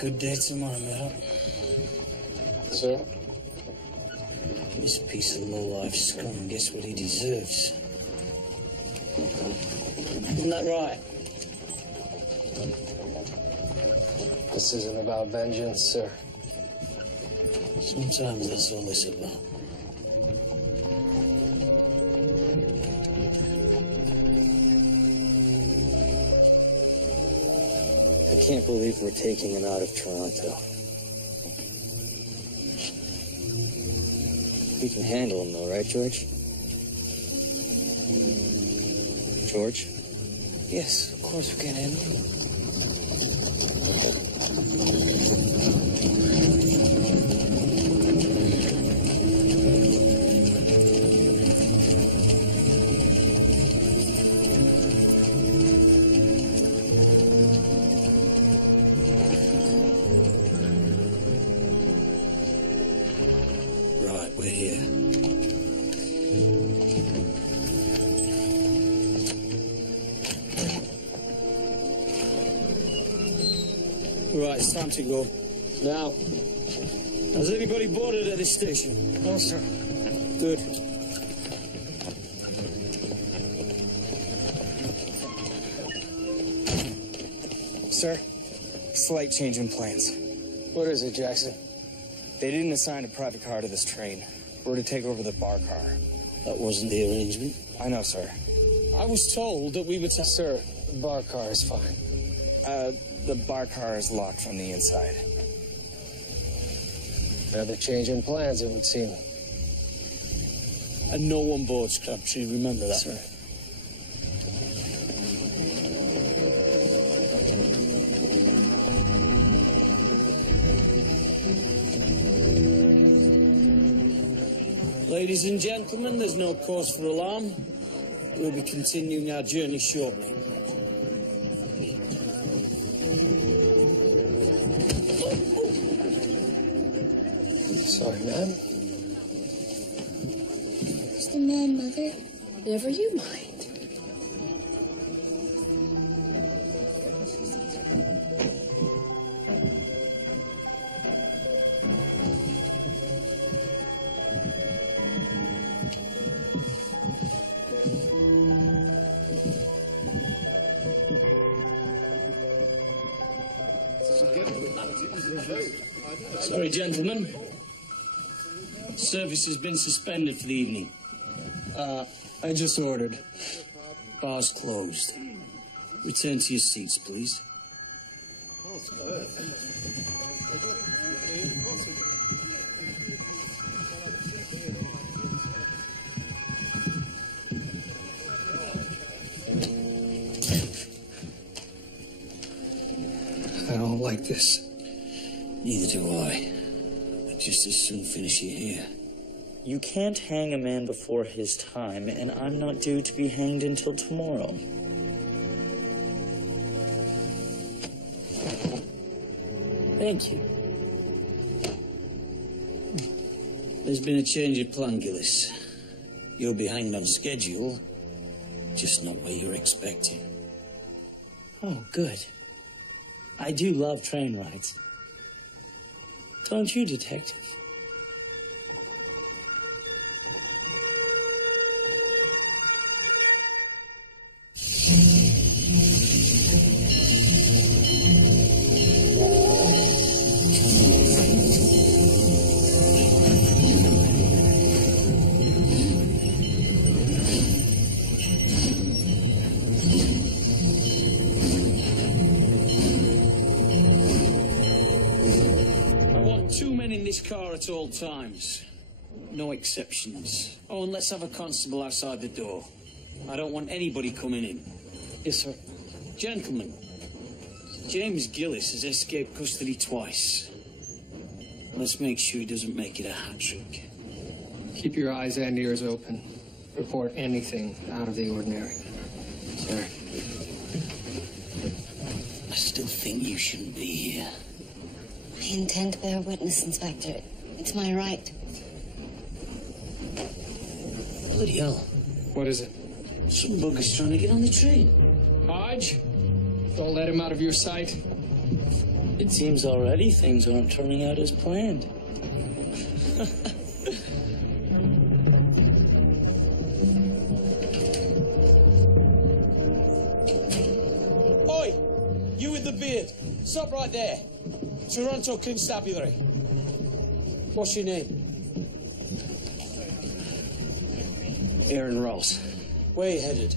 good day tomorrow, Murdoch. Sir? This piece of lowlife scum gets what he deserves. Isn't that right? This isn't about vengeance, sir. Sometimes that's all it's about. I can't believe we're taking him out of Toronto. We can handle him, though, right, George? George? Yes, of course we can handle him. Right, we're here. Right, it's time to go. Now. Has anybody boarded at this station? No, sir. Good. Sir, slight change in plans. What is it, Jackson? They didn't assign a private car to this train. We're to take over the bar car. That wasn't the arrangement. I know, sir. I was told that we were to... Sir, the bar car is fine. The bar car is locked from the inside. Another change in plans, it would seem. And no one boards Crabtree, remember that? Sir. Ladies and gentlemen, there's no cause for alarm. We'll be continuing our journey shortly. Sorry, ma'am. Just a man, Mother. Never you mind. Sorry, gentlemen. Service has been suspended for the evening. I just ordered. Bar's closed. Return to your seats, please. I don't like this. Neither do I. I'd just as soon finish it here. You can't hang a man before his time, and I'm not due to be hanged until tomorrow. Thank you. There's been a change of plan, Gillis. You'll be hanged on schedule, just not where you're expecting. Oh, good. I do love train rides. Don't you, Detective? Car at all times. No exceptions. Oh, and let's have a constable outside the door. I don't want anybody coming in. Yes, sir. Gentlemen, James Gillis has escaped custody twice. Let's make sure he doesn't make it a hat trick. Keep your eyes and ears open. Report anything out of the ordinary. Sir. I still think you shouldn't be here. I intend to bear witness, Inspector. It's my right. Bloody hell. What is it? Some bugger's trying to get on the train. Hodge, don't let him out of your sight. It seems already things aren't turning out as planned. Oi! You with the beard. Stop right there. Toronto Constabulary. What's your name? Aaron Ross. Where you headed?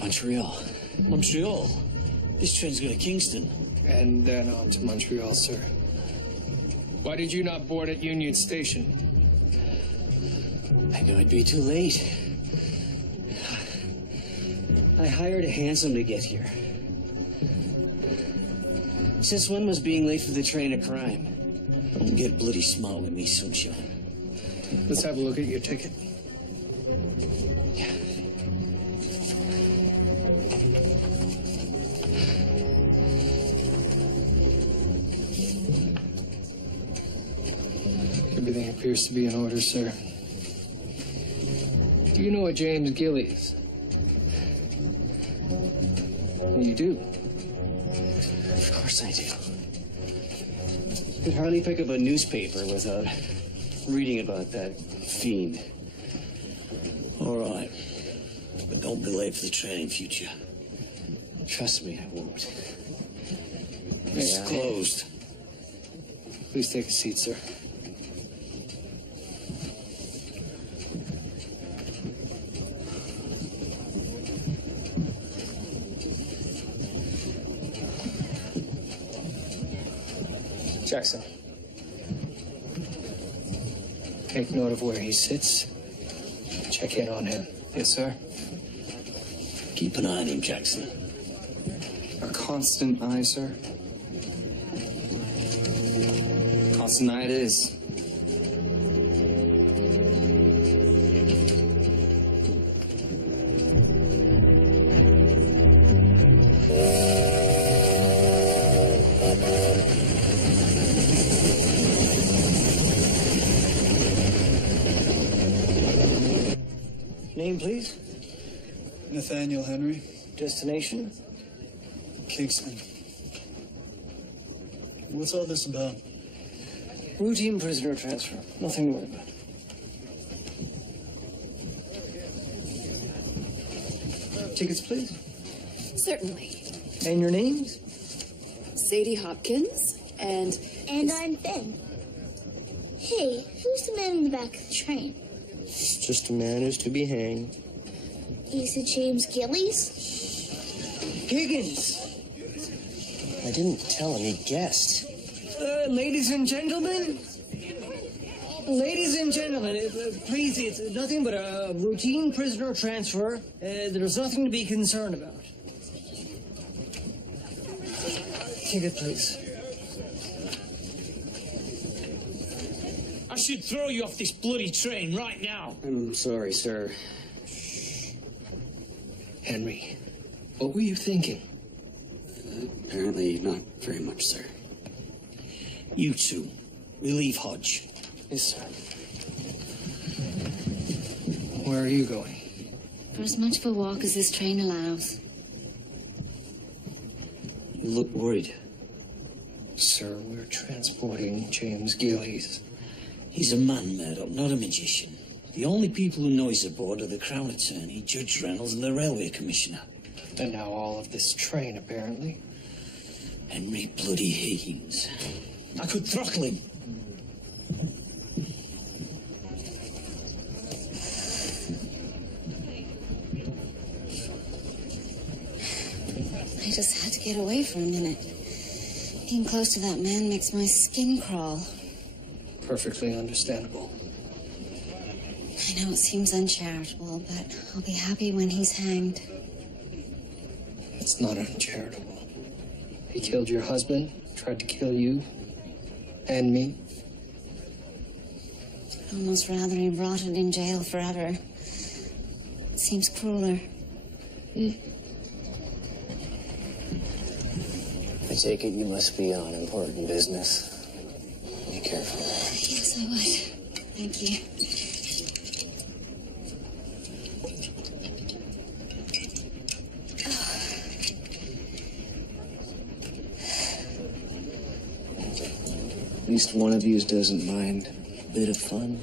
Montreal. Montreal? This train's going to Kingston. And then on to Montreal, sir. Why did you not board at Union Station? I knew I'd be too late. I hired a hansom to get here. Since when was being late for the train a crime? Don't get bloody smart with me, sunshine. Let's have a look at your ticket. Everything appears to be in order, sir. Do you know a James Gillies? You do? Of course I do. Could hardly pick up a newspaper without reading about that fiend. All right. But don't be late for the train in future. Trust me, I won't. It's closed. Please take a seat, sir. Jackson. Take note of where he sits. Check in on him. Yes, sir. Keep an eye on him, Jackson. A constant eye, sir. Constant eye it is. Name, please. Nathaniel Henry, Destination. Kingston. What's all this about? Routine prisoner transfer. Nothing to worry about. Tickets, please. Certainly. And your names? Sadie Hopkins and... And I'm Finn. Hey, who's the man in the back of the train? Just a man who's to be hanged. Is it James Gillies? Higgins! I didn't tell him, he guessed. Ladies and gentlemen? Ladies and gentlemen, please, it's nothing but a routine prisoner transfer. There's nothing to be concerned about. Ticket, please. I should throw you off this bloody train right now. I'm sorry, sir. Henry, what were you thinking? Apparently not very much, sir. You two, relieve Hodge. Yes, sir. Where are you going? For as much of a walk as this train allows. You look worried. Sir, we're transporting James Gillies. He's a man, Murdoch, not a magician. The only people who know he's aboard are the Crown Attorney, Judge Reynolds, and the Railway Commissioner. And now all of this train, apparently. Henry bloody Higgins. I could throttle him. I just had to get away for a minute. Being close to that man makes my skin crawl. Perfectly understandable. I know it seems uncharitable, but I'll be happy when he's hanged. It's not uncharitable. He killed your husband, tried to kill you, and me. I'd almost rather he rotted in jail forever. It seems crueler. I take it you must be on important business. Be careful. Yes, I would. Thank you. least one of you doesn't mind a bit of fun.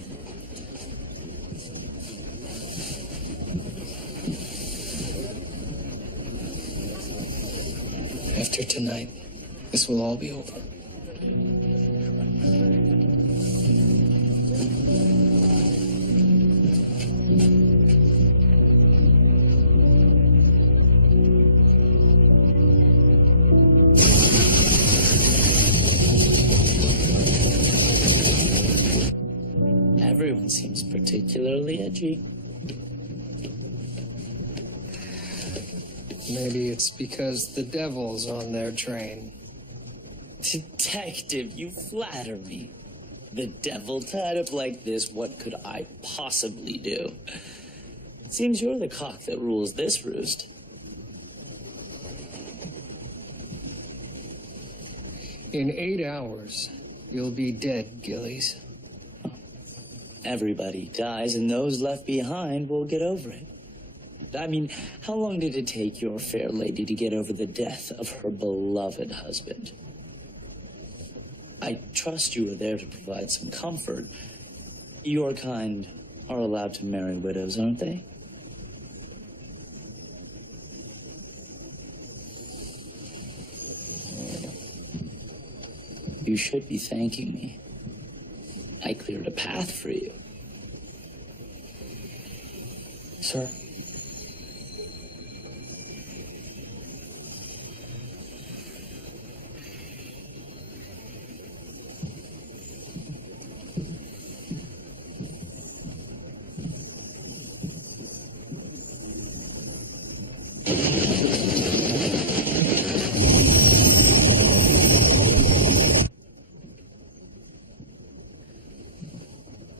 After tonight, this will all be over. Everyone seems particularly edgy. Maybe it's because the devil's on their train. Detective, you flatter me. The devil tied up like this, what could I possibly do? Seems you're the cock that rules this roost. In 8 hours, you'll be dead, Gillies. Everybody dies, and those left behind will get over it. I mean, how long did it take your fair lady to get over the death of her beloved husband? I trust you were there to provide some comfort. Your kind are allowed to marry widows, aren't they? You should be thanking me. I cleared a path for you. Sir?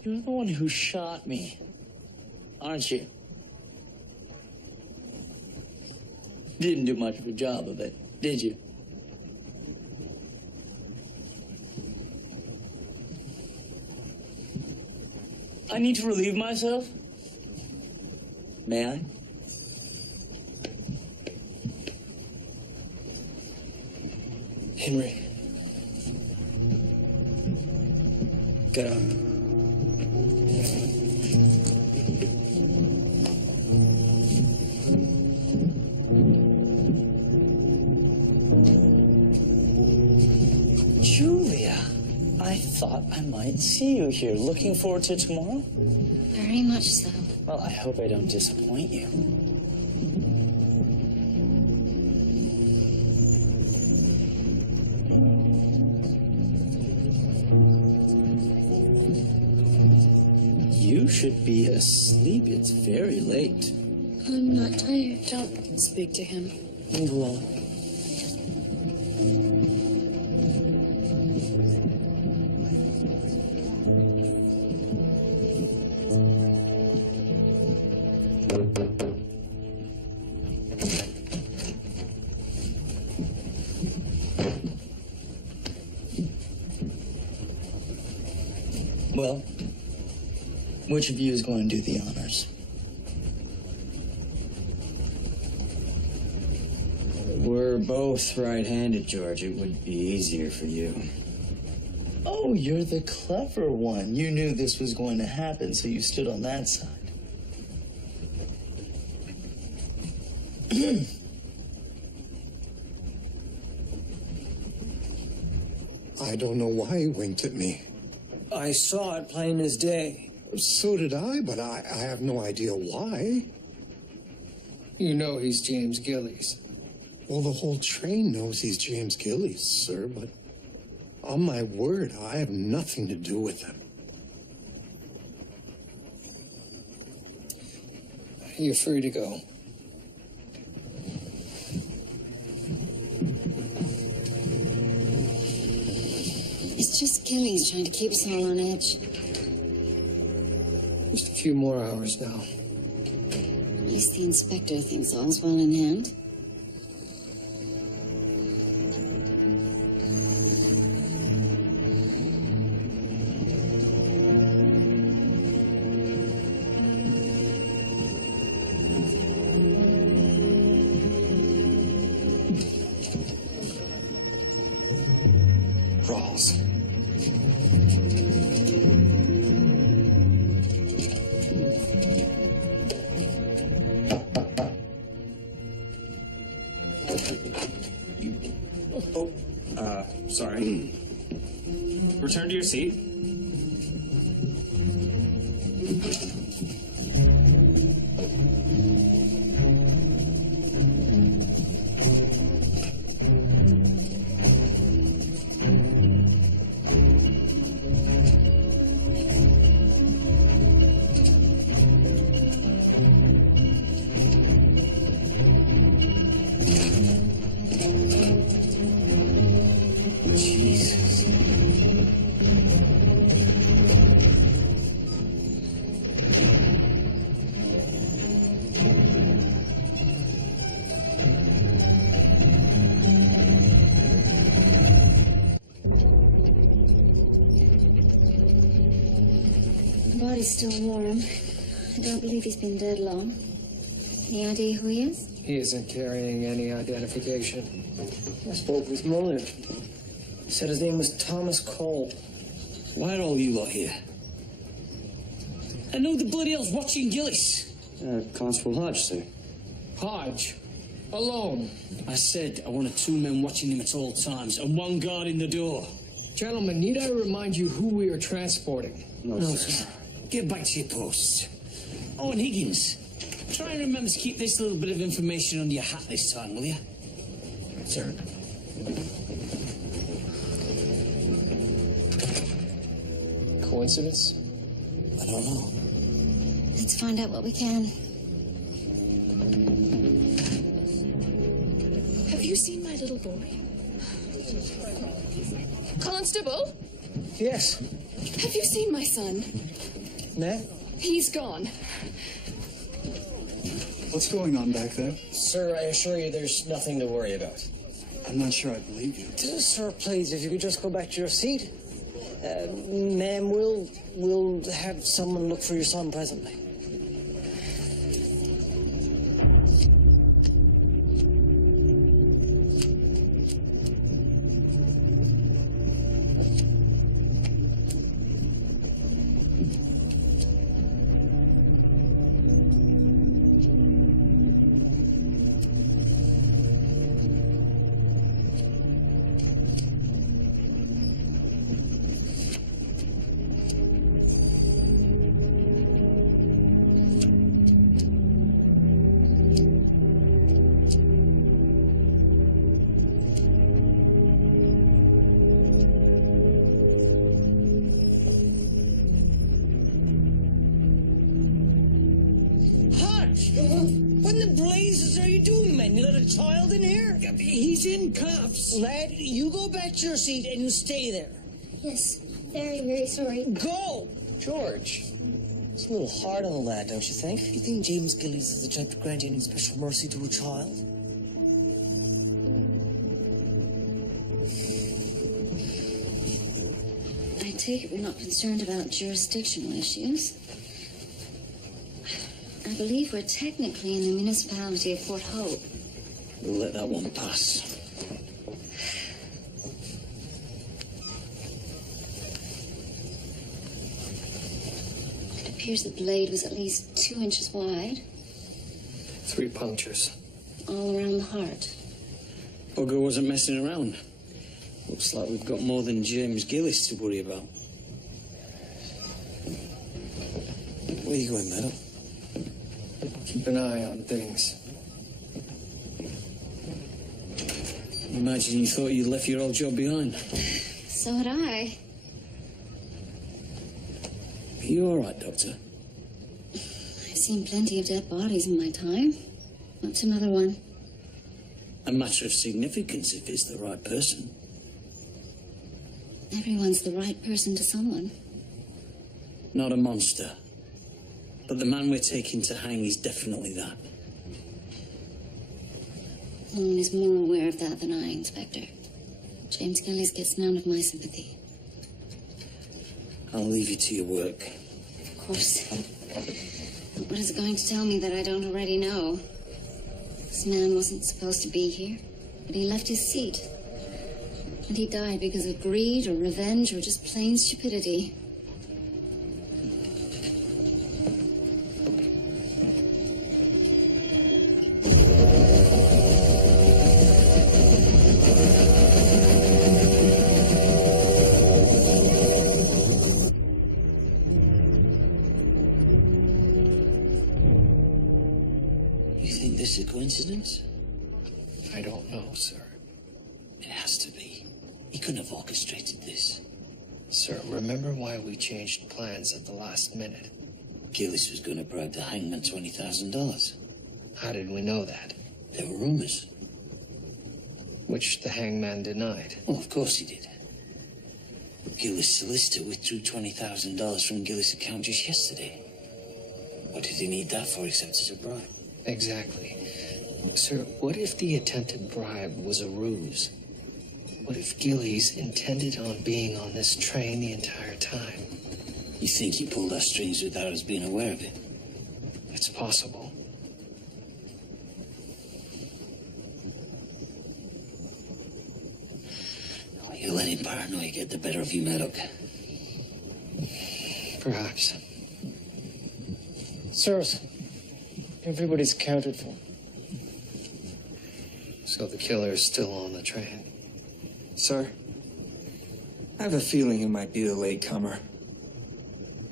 You're the one who shot me, aren't you? Didn't do much of a job of it, did you? I need to relieve myself. May I? Henry. Get up. Julia, I thought I might see you here. Looking forward to tomorrow? Very much so. Well, I hope I don't disappoint you. You should be asleep. It's very late. I'm not tired. Don't speak to him. Leave alone. Well, which of you is going to do the honors? We're both right-handed, George. It would be easier for you. Oh, you're the clever one. You knew this was going to happen, so you stood on that side. I don't know why he winked at me. I saw it plain as day. So did I, but I have no idea why. You know he's James Gillies. Well, the whole train knows he's James Gillies, sir, but on my word, I have nothing to do with him. You're free to go. It's just Gillies trying to keep us all on edge. Just a few more hours now. At least the inspector thinks all's well in hand. Rawls. Return to your seat. The body's still warm. I don't believe he's been dead long. Any idea who he is? He isn't carrying any identification. I spoke with Muller. He said his name was Thomas Cole. Why are all you lot here? I know the bloody hell's watching Gillis. Constable Hodge, sir. Hodge. Alone. I said I wanted 2 men watching him at all times and 1 guard in the door. Gentlemen, need I remind you who we are transporting? No, sir. Get back to your posts. Oh, and Higgins, try and remember to keep this little bit of information under your hat this time, will you? Sir. Coincidence? I don't know. Let's find out what we can. Have you seen my little boy? Constable, Yes. have you seen my son? Matt? He's gone. What's going on back there? Sir, I assure you there's nothing to worry about. I'm not sure I believe you. Sir, please, if you could just go back to your seat. Ma'am, we'll have someone look for your son presently. What in the blazes are you doing, man? You let a child in here? He's in cuffs. Lad, you go back to your seat and you stay there. Yes, very, very sorry. Go! George. It's a little hard on the lad, don't you think? You think James Gillies is the type to grant any special mercy to a child? I take it we're not concerned about jurisdictional issues. I believe we're technically in the municipality of Port Hope. We'll let that one pass. It appears the blade was at least 2 inches wide, 3 punctures. all around the heart. Bugger wasn't messing around. Looks like we've got more than James Gillis to worry about. Where are you going, Murdoch? Keep an eye on things. Imagine you thought you'd left your old job behind. So had I. Are you all right, Doctor? I've seen plenty of dead bodies in my time. What's another one? A matter of significance if it's the right person. Everyone's the right person to someone. Not a monster. But the man we're taking to hang is definitely that. No one is more aware of that than I, Inspector. James Gillies gets none of my sympathy. I'll leave you to your work. Of course. What is it going to tell me that I don't already know? This man wasn't supposed to be here, but he left his seat. And he died because of greed or revenge or just plain stupidity. think this is a coincidence? I don't know, sir. It has to be. He couldn't have orchestrated this. Sir, remember why we changed plans at the last minute? Gillis was going to bribe the hangman $20,000. How did we know that? There were rumors. Which the hangman denied. Oh, of course he did. But Gillis' solicitor withdrew $20,000 from Gillis' account just yesterday. What did he need that for except as a bribe? Exactly. Sir, what if the attempted bribe was a ruse? What if Gillies intended on being on this train the entire time? You think he pulled our strings without us being aware of it? It's possible. You're letting paranoia get the better of you, Murdoch. Perhaps. Sirs, everybody's accounted for. So the killer is still on the train. Sir, I have a feeling he might be the latecomer.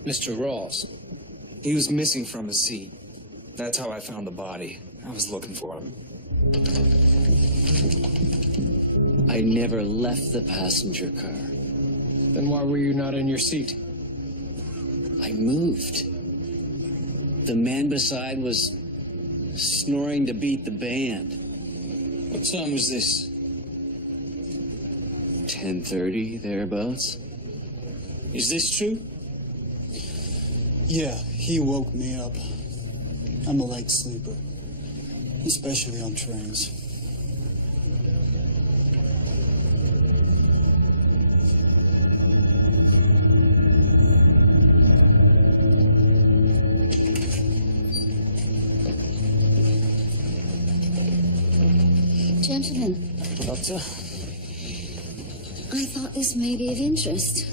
Mr. Ross. He was missing from his seat. That's how I found the body. I was looking for him. I never left the passenger car. Then why were you not in your seat? I moved. The man beside was snoring to beat the band. What time was this? 10:30, thereabouts. Is this true? Yeah, he woke me up. I'm a light sleeper, especially on trains. Gentlemen, Doctor? I thought this may be of interest.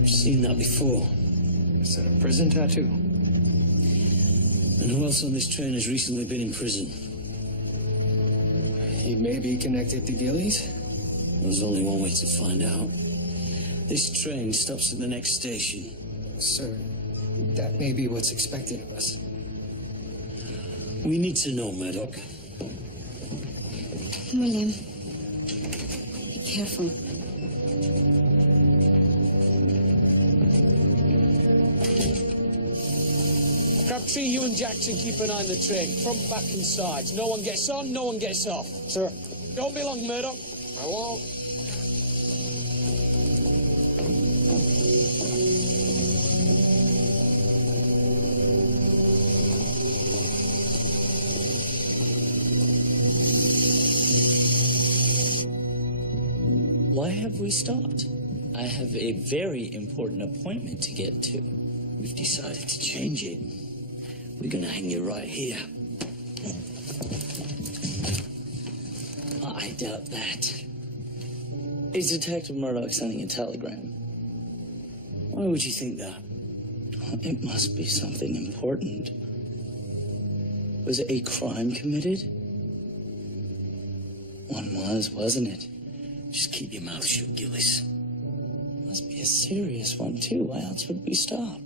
I've seen that before. Is that a prison tattoo? And who else on this train has recently been in prison? He may be connected to Gillies. There's only one way to find out. This train stops at the next station. Sir, that may be what's expected of us. We need to know, Murdoch. William, be careful. Crabtree, you and Jackson keep an eye on the train. Front, back and sides. No one gets on, no one gets off. Sir. Don't be long, Murdoch. I won't. Why have we stopped? I have a very important appointment to get to. We've decided to change it. We're gonna hang you right here. I doubt that. Is Detective Murdoch sending a telegram? Why would you think that? It must be something important. Was a crime committed? One was, wasn't it? Just keep your mouth shut, Gillis. Must be a serious one, too. Why else would we stop?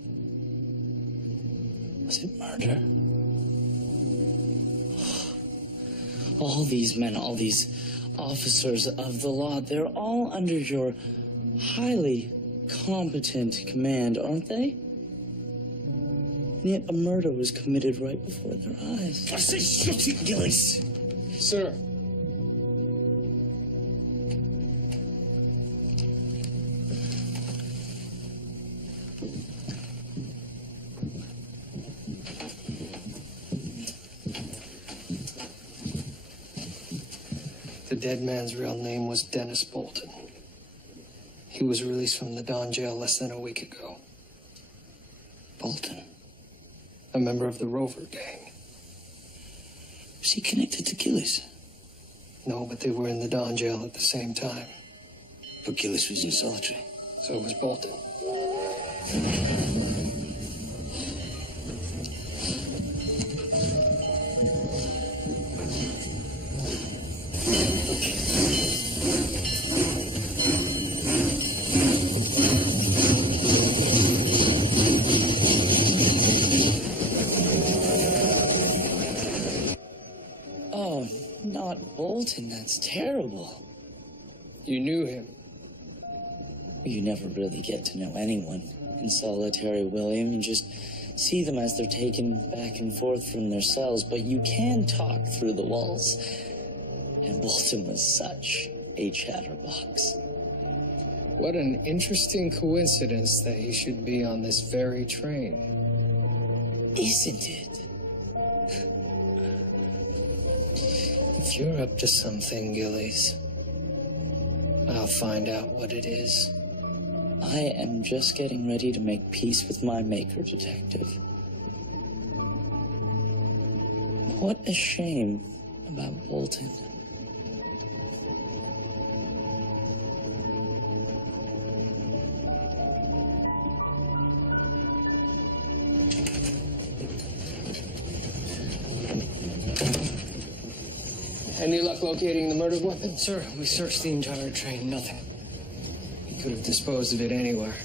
Was it murder? All these men, all these officers of the law, they're all under your highly competent command, aren't they? And yet a murder was committed right before their eyes. I say shut it, Gillis! Sir. The dead man's real name was Dennis Bolton. He was released from the Don jail less than a week ago. Bolton? A member of the Rover gang. Was he connected to Gillis? No, but they were in the Don jail at the same time. But Gillis was in solitary. So was Bolton. Bolton, that's terrible. You knew him. You never really get to know anyone in solitary, William. You just see them as they're taken back and forth from their cells, but you can talk through the walls. And Bolton was such a chatterbox. What an interesting coincidence that he should be on this very train. Isn't it? If you're up to something, Gillies, I'll find out what it is. I am just getting ready to make peace with my maker, Detective. What a shame about Bolton. Any luck locating the murder weapon? Sir, we searched the entire train. Nothing. He could have disposed of it anywhere.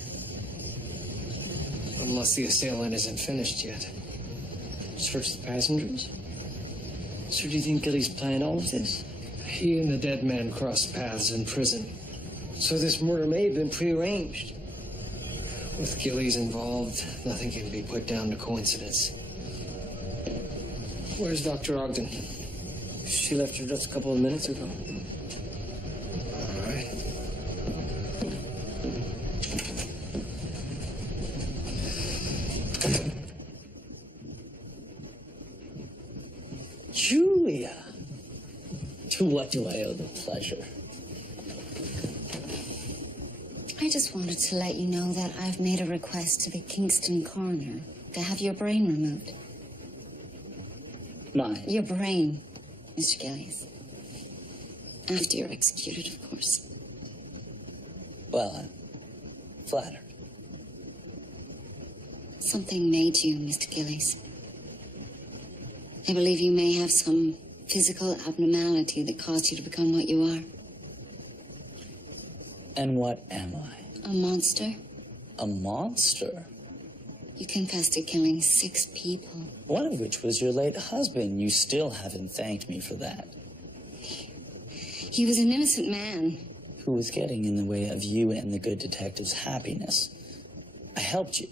Unless the assailant isn't finished yet. Search the passengers? So do you think Gillies planned all of this? He and the dead man crossed paths in prison. So this murder may have been prearranged. With Gillies involved, nothing can be put down to coincidence. Where's Dr. Ogden? She left here just a couple of minutes ago. All right. Julia! To what do I owe the pleasure? I just wanted to let you know that I've made a request to the Kingston coroner to have your brain removed. Mine? Your brain, Mr. Gillies. After you're executed, of course. Well, I'm flattered. Something made you, Mr. Gillies. I believe you may have some physical abnormality that caused you to become what you are. And what am I? A monster. A monster? You confessed to killing 6 people. One of which was your late husband. You still haven't thanked me for that. He was an innocent man. Who was getting in the way of you and the good detective's happiness. I helped you.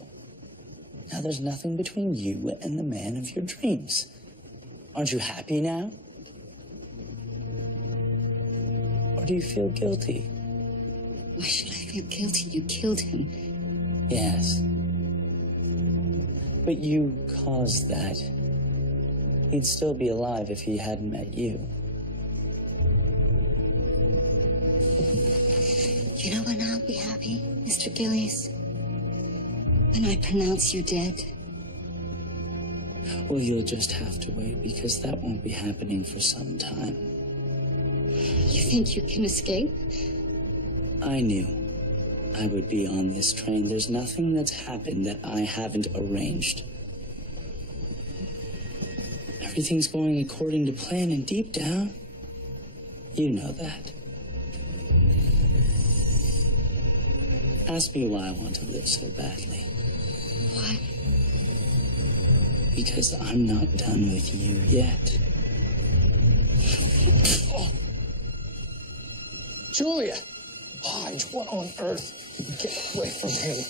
Now there's nothing between you and the man of your dreams. Aren't you happy now? Or do you feel guilty? Why should I feel guilty? You killed him. Yes. But you caused that. He'd still be alive if he hadn't met you. You know when I'll be happy, Mr. Gillies? When I pronounce you dead. Well, you'll just have to wait, because that won't be happening for some time. You think you can escape? I knew I would be on this train. There's nothing that's happened that I haven't arranged. Everything's going according to plan, and deep down, you know that. Ask me why I want to live so badly. Why? Because I'm not done with you yet. Oh. Julia! Hodge, what on earth? Get away from him.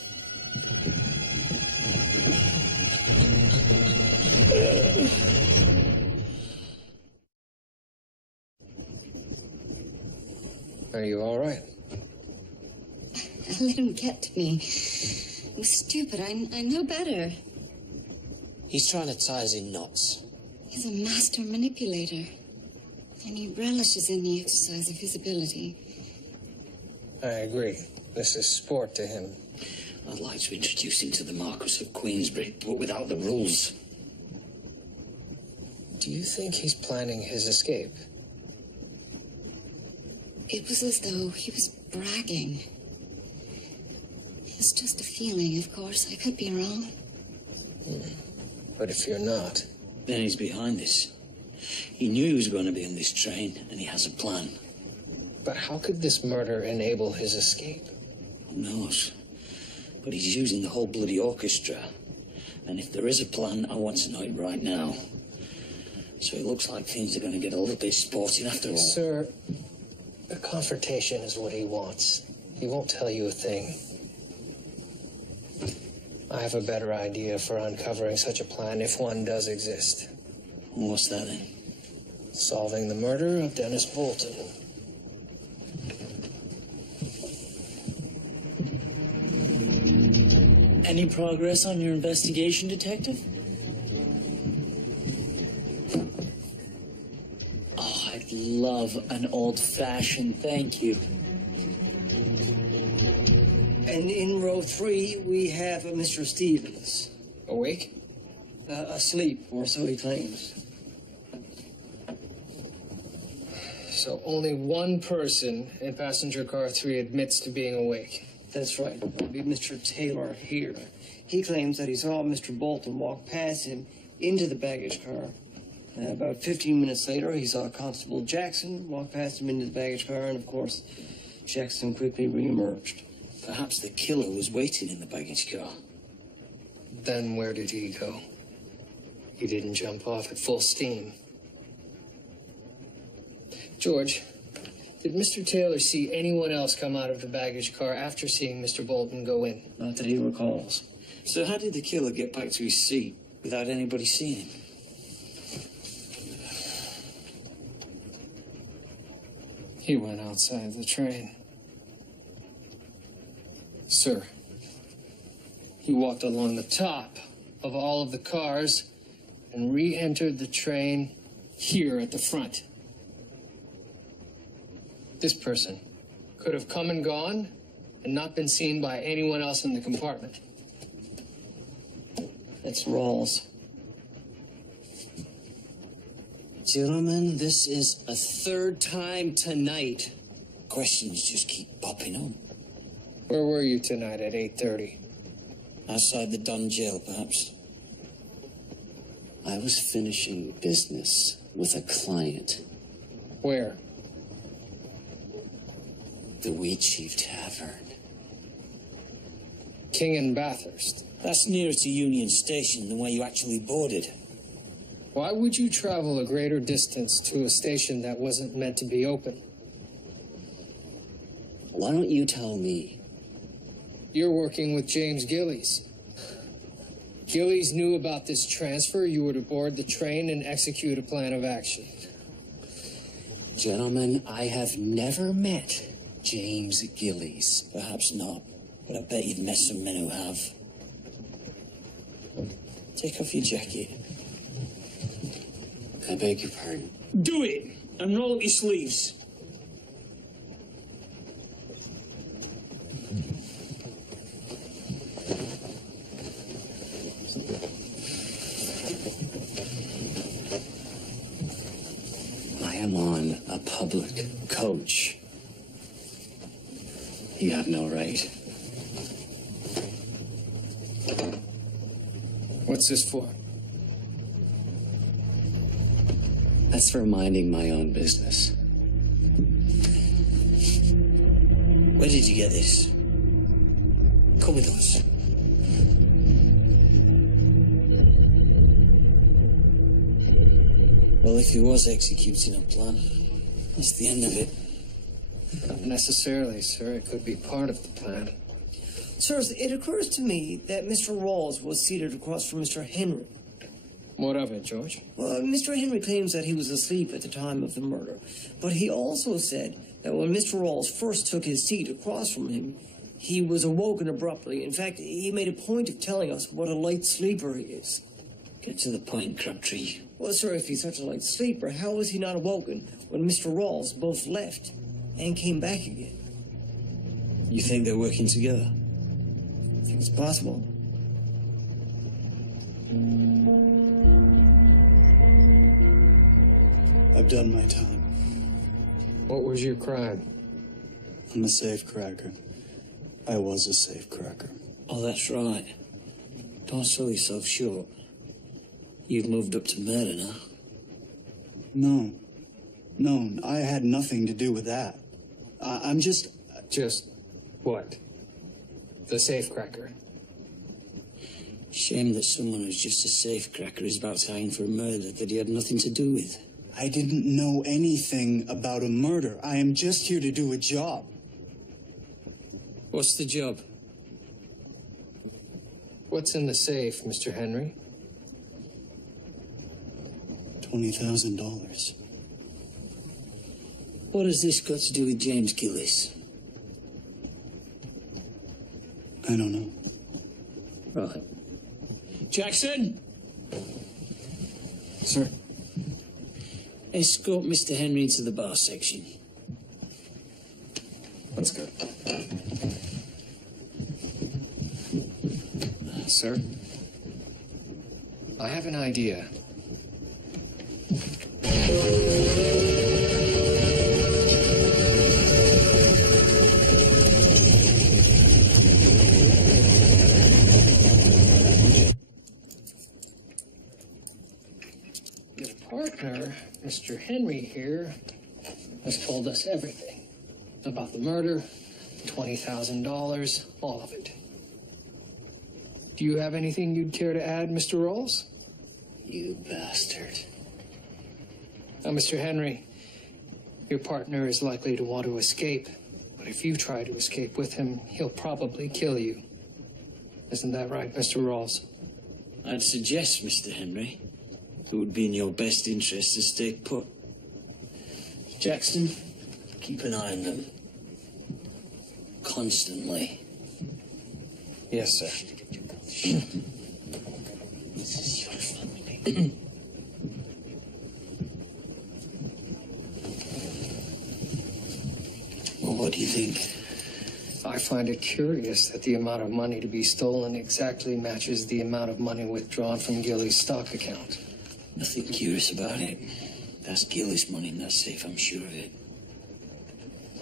Are you all right? I let him get to me. It was stupid. I know better. He's trying to tie us in knots. He's a master manipulator. And he relishes in the exercise of his ability. I agree. This is sport to him. I'd like to introduce him to the Marquis of Queensberry, but without the rules. Do you think he's planning his escape? It was as though he was bragging. It's just a feeling, of course. I could be wrong. But if you're not... Then he's behind this. He knew he was going to be on this train, and he has a plan. But how could this murder enable his escape? Who knows? But he's using the whole bloody orchestra. And if there is a plan, I want to know it right now. So it looks like things are going to get a little bit sporting after all. Sir, a confrontation is what he wants. He won't tell you a thing. I have a better idea for uncovering such a plan if one does exist. What's that then? Solving the murder of Dennis Bolton. Any progress on your investigation, Detective? Oh, I'd love an old-fashioned thank you. And in row 3, we have Mr. Stevens. Awake? Asleep, or so he claims. So only one person in passenger car 3 admits to being awake. That's right. It'd be Mr. Taylor here. He claims that he saw Mr. Bolton walk past him into the baggage car. About 15 minutes later, he saw Constable Jackson walk past him into the baggage car, and of course, Jackson quickly re-emerged. Perhaps the killer was waiting in the baggage car. Then where did he go? He didn't jump off at full steam. George, did Mr. Taylor see anyone else come out of the baggage car after seeing Mr. Bolton go in? Not that he recalls. So how did the killer get back to his seat without anybody seeing him? He went outside the train. Sir, he walked along the top of all of the cars and re-entered the train here at the front. This person could have come and gone and not been seen by anyone else in the compartment. That's Rawls. Gentlemen, this is a third time tonight. Questions just keep popping up. Where were you tonight at 8:30? Outside the Dun jail, perhaps. I was finishing business with a client. Where? The Wheatsheaf Tavern. King and Bathurst. That's nearer to Union Station than where you actually boarded. Why would you travel a greater distance to a station that wasn't meant to be open? Why don't you tell me? You're working with James Gillies. Gillies knew about this transfer. You were to board the train and execute a plan of action. Gentlemen, I have never met James Gillies. Perhaps not, but I bet you've met some men who have. Take off your jacket. I beg your pardon. Do it, and roll up your sleeves. I am on a public coach. You have no right. What's this for? That's for minding my own business. Where did you get this? Come with us. Well, if he was executing a plan, that's the end of it. Not necessarily, sir. It could be part of the plan. Sirs, it occurs to me that Mr. Rawls was seated across from Mr. Henry. What of it, George? Well, Mr. Henry claims that he was asleep at the time of the murder, but he also said that when Mr. Rawls first took his seat across from him, he was awoken abruptly. In fact, he made a point of telling us what a light sleeper he is. Get to the point, Crabtree. Well, sir, if he's such a light sleeper, how was he not awoken when Mr. Rawls both left and came back again? You think they're working together? I think it's possible. I've done my time. What was your crime? I'm a safe cracker. I was a safe cracker. Oh, that's right. Don't sell yourself short. You've moved up to murder now. No. No, I had nothing to do with that. I'm just... Just what? The safecracker. Shame that someone who's just a safecracker is about to hang for a murder that he had nothing to do with. I didn't know anything about a murder. I am just here to do a job. What's the job? What's in the safe, Mr. Henry? $20,000. What has this got to do with James Gillis? I don't know. Right. Jackson! Sir. Escort Mr. Henry into the bar section. That's good. Sir? I have an idea. Your partner, Mr. Henry here, has told us everything. About the murder, $20,000, all of it. Do you have anything you'd care to add, Mr. Rawls? You bastard. Now, Mr. Henry, your partner is likely to want to escape, but if you try to escape with him, he'll probably kill you. Isn't that right, Mr. Rawls? I'd suggest, Mr. Henry, it would be in your best interest to stay put. Jackson, keep an eye on them. Constantly. Yes, sir. This is your family. Well, what do you think? I find it curious that the amount of money to be stolen exactly matches the amount of money withdrawn from Gilly's stock account. Nothing curious about it. That's Gilly's money in that safe, I'm sure of it.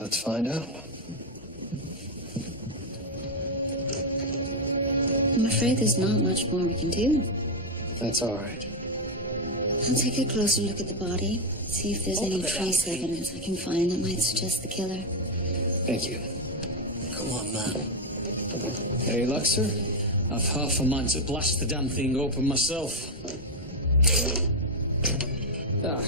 Let's find out. I'm afraid there's not much more we can do. That's all right. I'll take a closer look at the body, see if there's any trace evidence I can find that might suggest the killer. Thank you. Come on, man. Any luck, sir? I've half a mind to blast the damn thing open myself. Ah.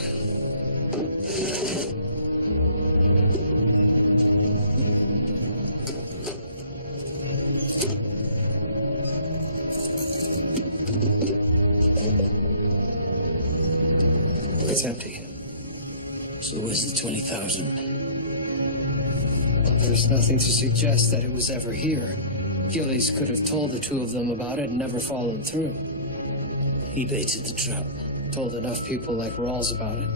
It's empty. So where's the 20,000? Well, there's nothing to suggest that it was ever here. Gillies could have told the two of them about it and never followed through. He baited the trap. Told enough people like Rawls about it.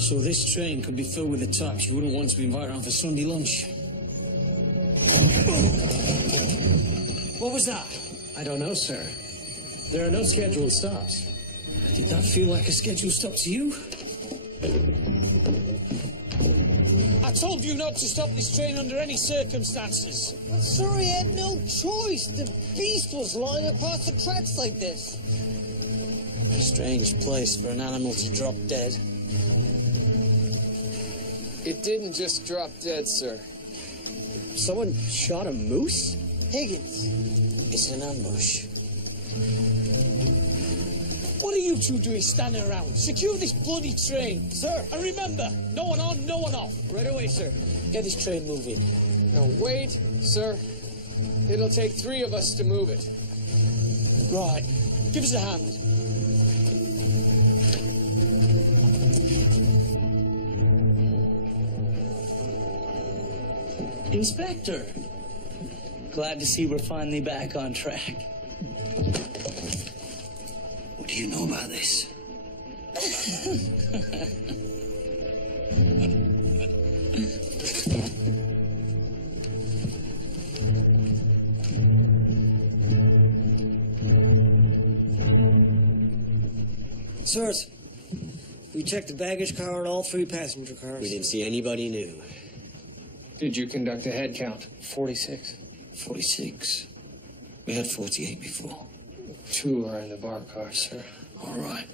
So this train could be filled with the types you wouldn't want to invite around for Sunday lunch. What was that? I don't know, sir. There are no scheduled stops. Did that feel like a scheduled stop to you? I told you not to stop this train under any circumstances. Sir, he had no choice. The beast was lying across the tracks like this. A strange place for an animal to drop dead. It didn't just drop dead, sir. Someone shot a moose? Higgins. It's an ambush. What are you two doing standing around? Secure this bloody train. Sir. And remember, no one on, no one off. Right away, sir. Get this train moving. Now, wait, sir. It'll take 3 of us to move it. Right. Give us a hand. Inspector, glad to see we're finally back on track. What do you know about this? Sirs, we checked the baggage car and all 3 passenger cars. We didn't see anybody new. Did you conduct a head count? 46. 46. We had 48 before. 2 are in the bar car, sir. All right.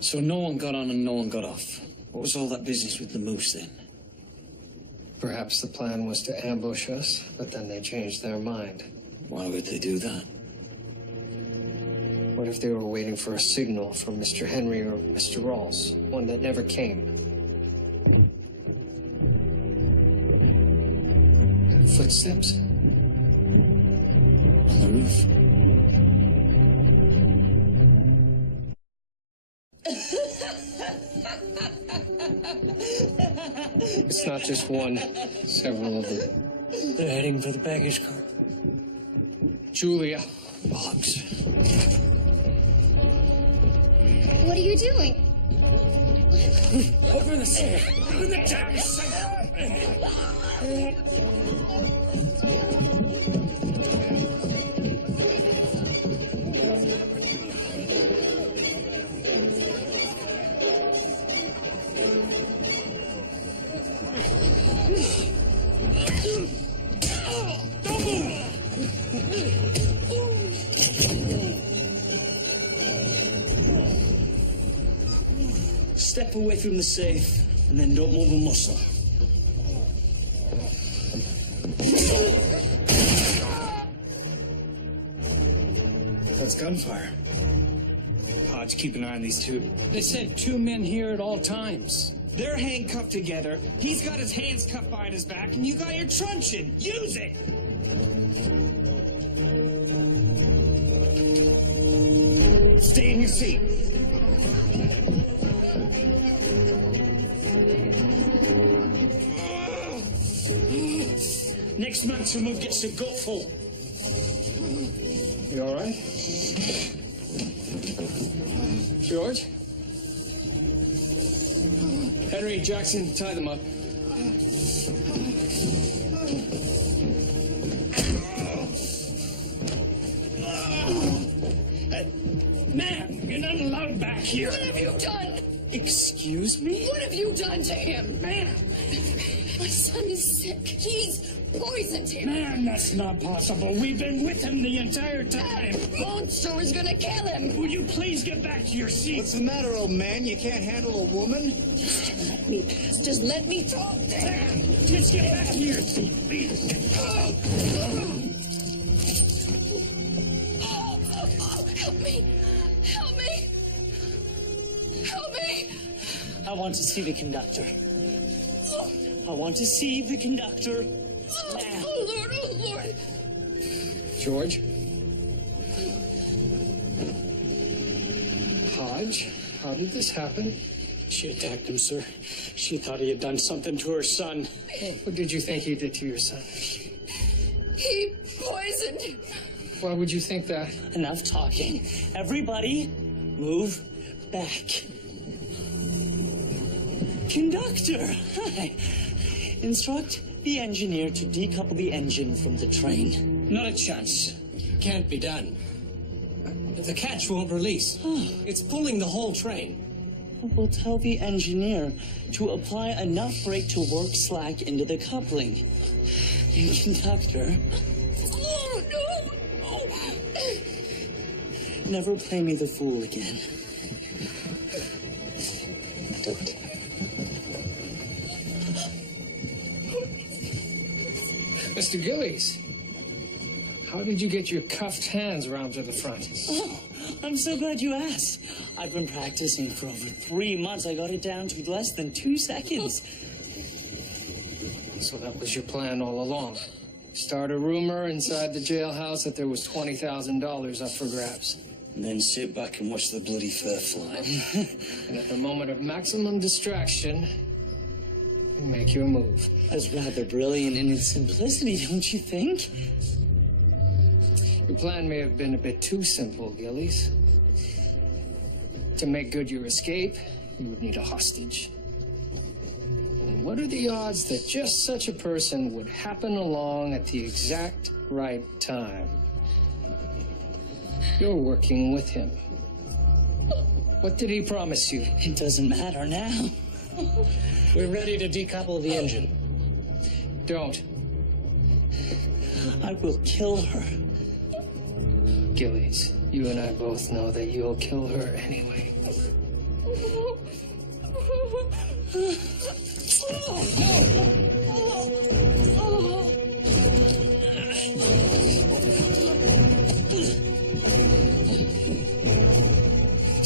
So no one got on and no one got off. What was all that business with the moose then? Perhaps the plan was to ambush us, but then they changed their mind. Why would they do that? What if they were waiting for a signal from Mr. Henry or Mr. Rawls, one that never came? Footsteps? On the roof. It's not just one, several of them. They're heading for the baggage car. Julia. Box. What are you doing? Open the safe! Open the damn safe! Step away from the safe, and then don't move a muscle. That's gunfire. Hodge, keep an eye on these two. They said 2 men here at all times. They're handcuffed together. He's got his hands cuffed behind his back, and you got your truncheon. Use it! Stay in your seat. Next man to move gets a gutful. You all right? George? Henry, Jackson, tie them up. Man, you're not allowed back here. What have you done? Excuse me? What have you done to him? Man! My son is sick. He's poisoned him. Man, that's not possible. We've been with him the entire time. That monster is gonna kill him. Will you please get back to your seat? What's the matter, old man? You can't handle a woman? Just let me talk to him. Just get back to your seat, please. Help me! Help me! Help me! I want to see the conductor. I want to see the conductor. Now. Oh, Lord, oh, Lord. George? Hodge, how did this happen? She attacked him, sir. She thought he had done something to her son. What did you think he did to your son? He poisoned him. Why would you think that? Enough talking. Everybody, move back. Conductor, hi. Instruct the engineer to decouple the engine from the train. Not a chance. Can't be done. The catch won't release. It's pulling the whole train. We'll tell the engineer to apply enough brake to work slack into the coupling. And conductor, Oh, no! Oh. never play me the fool again. Mr. Gillies, how did you get your cuffed hands around to the front? Oh, I'm so glad you asked. I've been practicing for over 3 months. I got it down to less than 2 seconds. So that was your plan all along. Start a rumor inside the jailhouse that there was $20,000 up for grabs. And then sit back and watch the bloody fur fly. And at the moment of maximum distraction, you make your move. That's rather brilliant in its simplicity, don't you think? Your plan may have been a bit too simple, Gillies. To make good your escape, you would need a hostage. And what are the odds that just such a person would happen along at the exact right time? You're working with him. What did he promise you? It doesn't matter now. We're ready to decouple the engine. Don't. I will kill her. Gillies, you and I both know that you'll kill her anyway.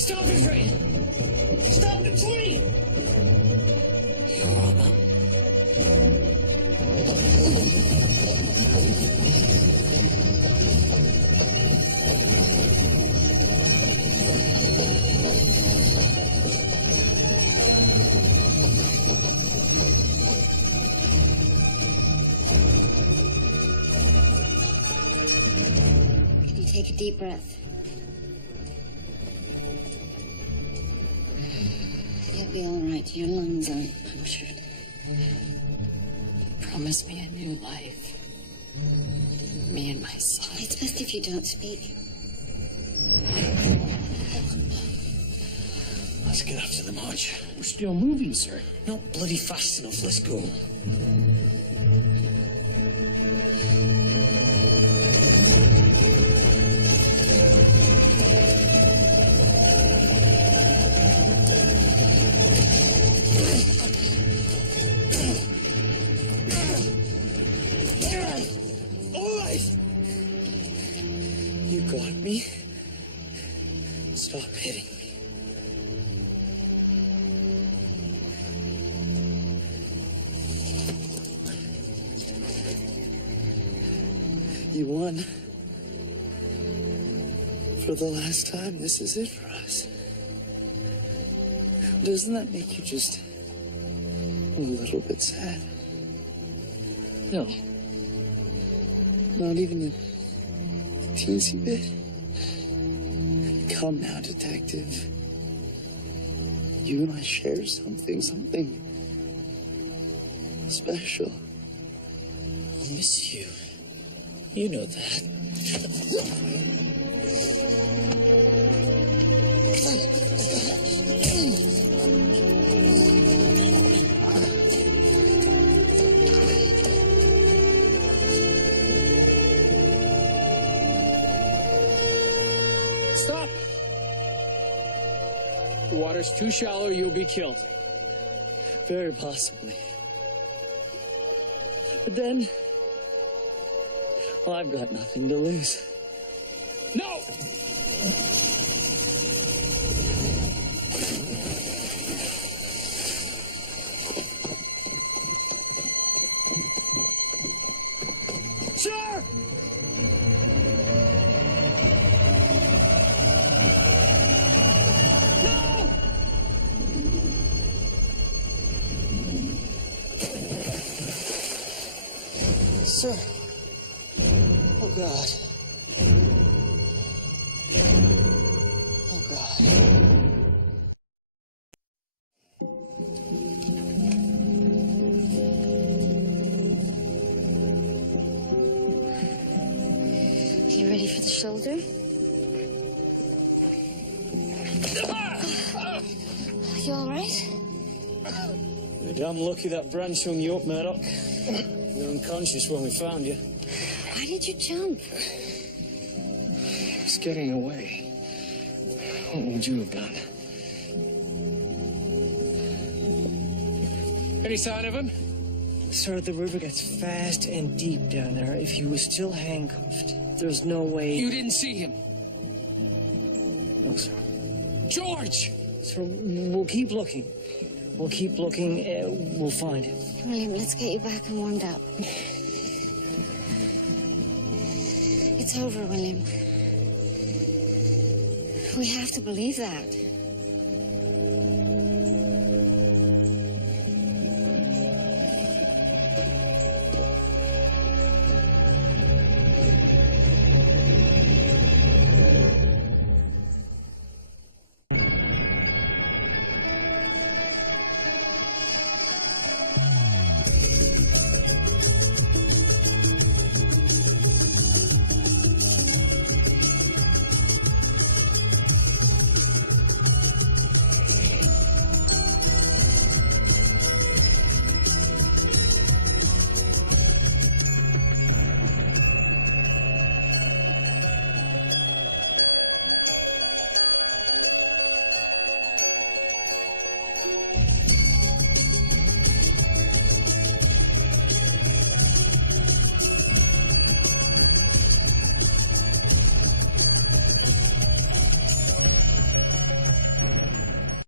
Stop it, Ray! Stop the train! Your honor. Can you take a deep breath? You'll be all right. Your lungs aren't punctured. Promise me a new life. Me and my son. It's best if you don't speak. Let's get up to the march. We're still moving, sir. Not bloody fast enough. Let's go. You got me. Stop hitting me. You won. For the last time, this is it for us. Doesn't that make you just a little bit sad? No. Not even a teensy bit? Come now, detective. You and I share something special. I miss you. You know that. Stop! The water's too shallow, you'll be killed. Very possibly. But then, well, I've got nothing to lose. No! Sir! No! Sir. Oh, God. Oh, God. You ready for the shoulder? You all right? You're damn lucky that branch hung you up, Murdoch. You were unconscious when we found you. Why did you jump? It's getting away. What would you have done? Any sign of him? Sir, the river gets fast and deep down there. If he was still handcuffed, there's no way... You didn't see him. No, sir. George! Sir, we'll keep looking. We'll keep looking. We'll find him. William, let's get you back and warmed up. It's over, William. We have to believe that.